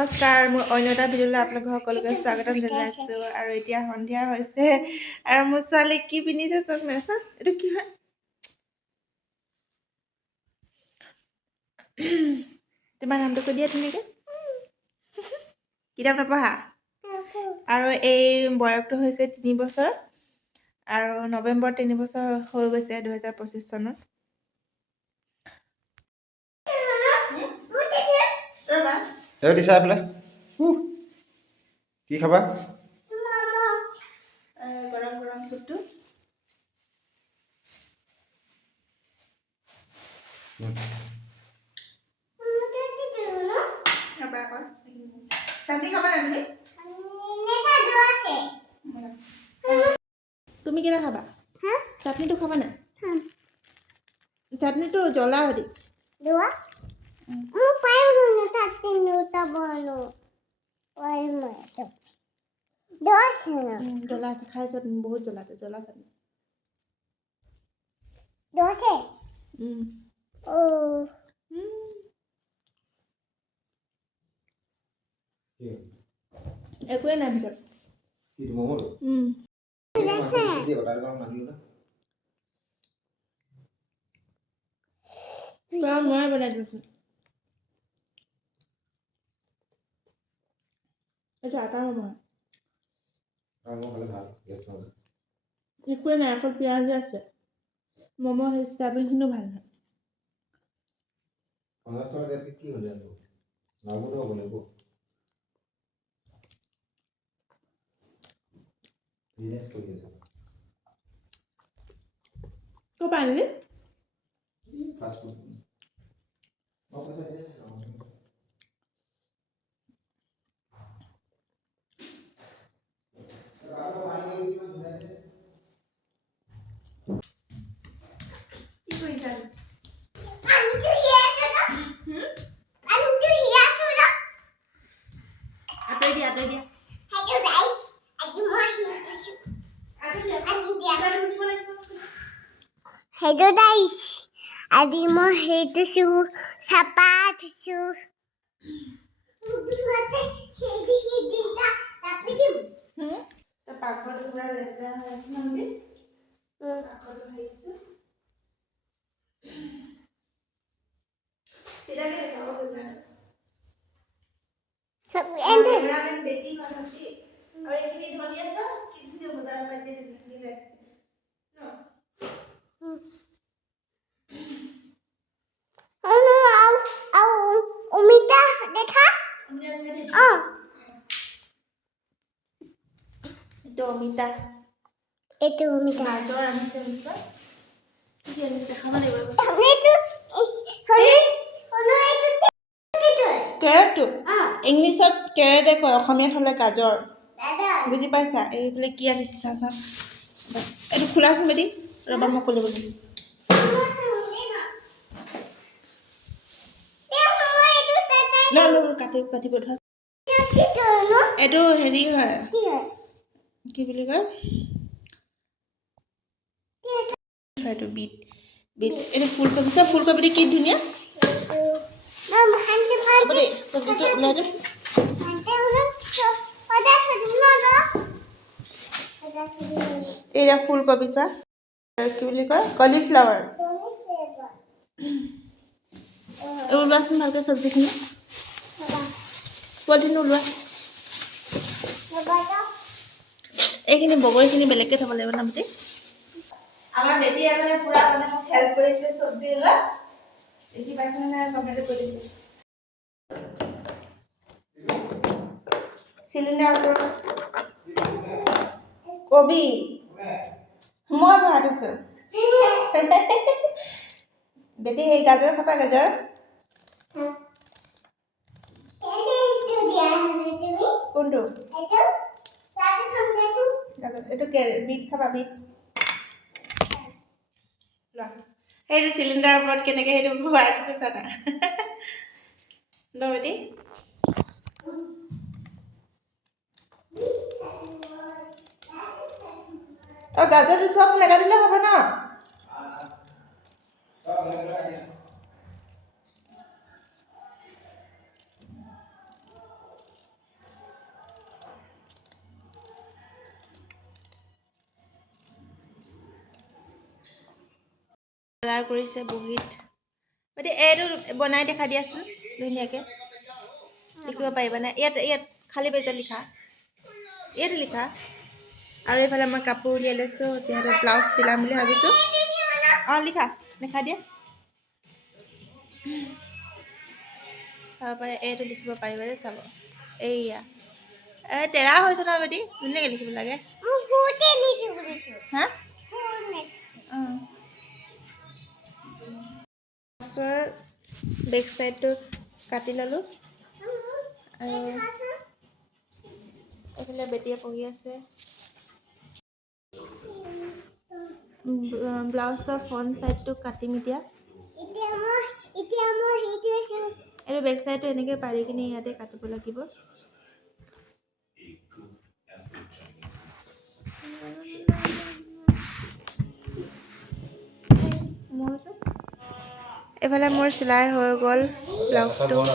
নমস্কাৰ, মোৰ অন্য এটা ভিডিঅ'লৈ আপোনালোক সকলোকে স্বাগতম জনাইছোঁ। আৰু এতিয়া সন্ধিয়া হৈছে আৰু মোৰ ছোৱালীক কি পিন্ধিছে চাওক না, চাওক এইটো কি হয়। তোমাৰ নামটো কৈ দিয়া ধুনীয়াকৈ। কিতাপ নপঢ়া? আৰু এই বয়সটো হৈছে 3 বছৰ আৰু নৱেম্বৰ 3 বছৰ হৈ গৈছে 2025 চনত। দিছা এইফালে কি খাবা? গৰম গৰম চুপটো। চাটনি খাবা না তুমি কেনে খাবা? চাটনিটো খাবা না? চাটনিটো জ্বলা হৰি জ্বলা আছে, খাইছো বহুত জ্বলাটো, জ্বলা চাটনি। একোৱে নাই ভিতৰত। মই বনাই দিছো। এইটো আটা নহয়, একোৱে নাই, অকল পিঁয়াজ আছে। ম'ম' সেই ষ্টাফিংখিনিও ভাল হয়। ক'ৰ পৰা আনিলি? কি কৰিছা? আঁতৰি দিয়া, আঁতৰি দিয়া। Hello guys, আজি মই সেইটো চাপা থৈছো। পাকঘৰটো পুৰা লেতেৰা হৈ আছে নহয়। পাকঘৰটো ভাঙিছো। কেনেকে দেখাব কেমেৰা? কেমেৰামেন দেখি ভালছি। আৰু এইখিনি ধনি আছে, কি ধুনীয়া বজাৰ পাইতে ধুনীয়া লাগিছে। অমিতা দেখা? এইটো অমিতা। এইটো অমিতা। গাজৰ আনিছে অমিতা। কি আনিছে খাব লাগিব। কেৰেটটো ইংলিছত কেৰেটে কয়, অসমীয়াত হ'লে গাজৰ। বুজি পাইছা? এইফালে কি আনিছে চাওঁ চাওঁ। এইটো খোলাচোন বেটি, ৰ'বা মই খুলিব লাগিব। কাটিব ধৰা। এইটো হেৰি হয়, কি বুলি কয়, এইটো বিট। এইটো ফুলকবি, চব ফুলকবিটো কি ধুনীয়া। চব্জিটো ওলাই দে। এইয়া ফুলকবি চোৱা, কি বুলি কয়, কলিফ্লাৱাৰ। ওলোৱাচোন ভালকৈ চব্জিখিনি। পলিথিন ওলোৱা। এইখিনি বগৰীখিনি বেলেগকৈ থ'ব লাগিব ন বেটি। আমাৰ বেটিয়ে মানে পুৰা মানে মোক হেল্প কৰিছে চব্জি ওলোৱা। দেখি পাইছে মানে কমেণ্ট কৰি দিছে। চিলিণ্ডাৰ কবি মই ভৰাই থৈছোঁ। বেটি সেই গাজৰ খাবা, গাজৰ। কোনটো? এইটো বিট খাবা, বিট। সেইটো চিলিণ্ডাৰৰ ওপৰত কেনেকৈ সেইটো ভৰাই দিছে চানা। ল বেটি। গাজৰটো চব লগাই দিলে হ'ব ন? কালাৰ কৰিছে বহীত গতিকে এইটো বনাই দেখা দিয়াচোন ধুনীয়াকৈ লিখিব পাৰিবা নে ইয়াত খালী পেজত লিখা ইয়াতে লিখা আৰু এইফালে মই কাপোৰ উলিয়াই লৈছোঁ যিহেতু ব্লাউজ চিলাম বুলি ভাবিছোঁ অঁ লিখা দেখা দিয়া চাব পাৰে এইটো লিখিব পাৰিবা যে চাব এইয়া তেৰা হৈছে নহয় বেটি ধুনীয়াকৈ লিখিব লাগে হা ব্লাউজৰ বেক চাইডটো কাটি ল'লোঁ আৰু এইফালে বেটিয়ে পঢ়ি আছে ব্লাউজৰ ফ্ৰণ্ট চাইডটো কাটিম এতিয়া এইটো বেক চাইডটো এনেকৈ পাৰি কিনে ইয়াতে কাটিব লাগিব এইফালে মোৰ চিলাই হৈ গ'ল ব্লাউজটো